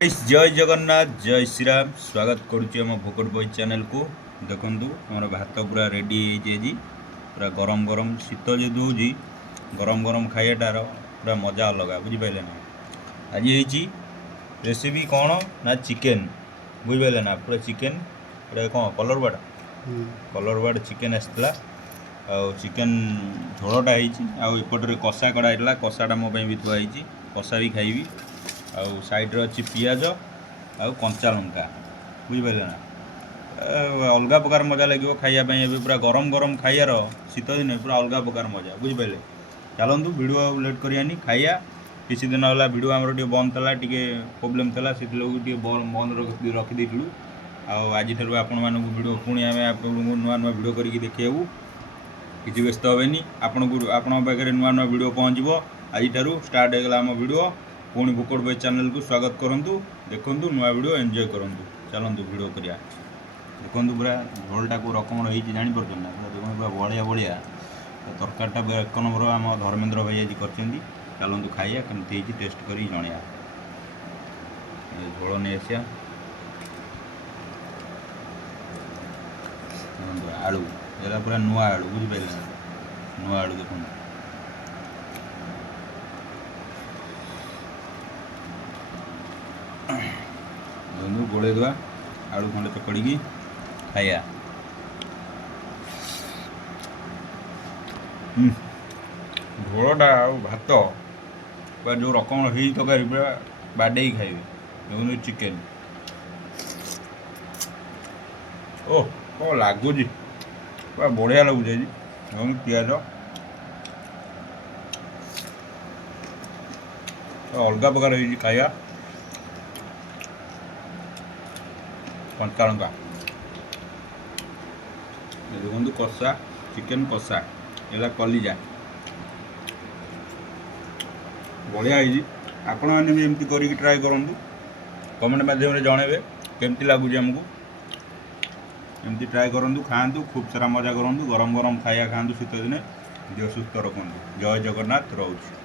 जय जगन्नाथ जय श्रीराम स्वागत करुच्ची आम भोकट बॉय चैनल को देखु आम भात पूरा रेडी है पूरा गरम गरम शीत जो दूँ गरम गरम खाइटार पूरा मजा अलग बुझिपारे ना। आज रेसिपी कौन ना चिकेन बुझिपारे ना पूरा चिकेन पूरा कौन कलर बार्ड चिकेन आसला चिकेन झोलटा होपटे कषा कड़ा कषाटा मो भी थुआई कषा भी खाइबी आउ साइड्रे अच्छी पिज आउ कंचा लंका बुझिपारे ना अलग प्रकार मजा लगे खायापी पूरा गरम गरम खाइबार शीत दिन पूरा अलग प्रकार मजा बुझिपारे। चलतु भिडियो लेट करानी खाइया किसी दिन है भिडियो आमर टे बंद था टी प्रोब्लेम था से बंद रखीदे आज आपण मानक भिडियो पुणी आम आप नुआ नुआ भिडियो करके देखा किसी व्यस्त हेनी आपण पाखे नुआ नुआ भिडियो पहुँचो आज स्टार्ट होगा आम भिडियो पुणी भोकट बॉय चैनल को स्वागत करूँ देखूँ नुआ भिडियो एंजॉय करूँ। चलतु भिडियो करिया देखूँ पूरा झोलटा को रकम जापर ना देखो पूरा बड़िया बड़िया तरकारीटा एक नंबर आम धर्मेंद्र भाई आज कर चलतु खाइया कमी टेस्ट कर जनिया झोल नहीं आसिया आलू ये पूरा नुआ आलू बुझिपारे नुआ आलू देखो गोले देवा आलू खंडे चकड़ी खाया झोलटा भात जो रकम ही तकारी पूरा बाडे खाइबे देखो चिकेन ओ लगुच पूरा बढ़िया लगुच पिज अलग प्रकार खाया कंचा लंका देखो कषा चिकेन कषा ये कलिजा बढ़िया आपण मैंने भी एमती करके ट्राए करूँ कमेंट माध्यम जनइबे केमती लगुच आमको एमती ट्राए करूँ खातु खूब सारा मजा करूँ गरम गरम खाया खातु शीत दिन देह सुस्थ रखु। जय जगन्नाथ रोच।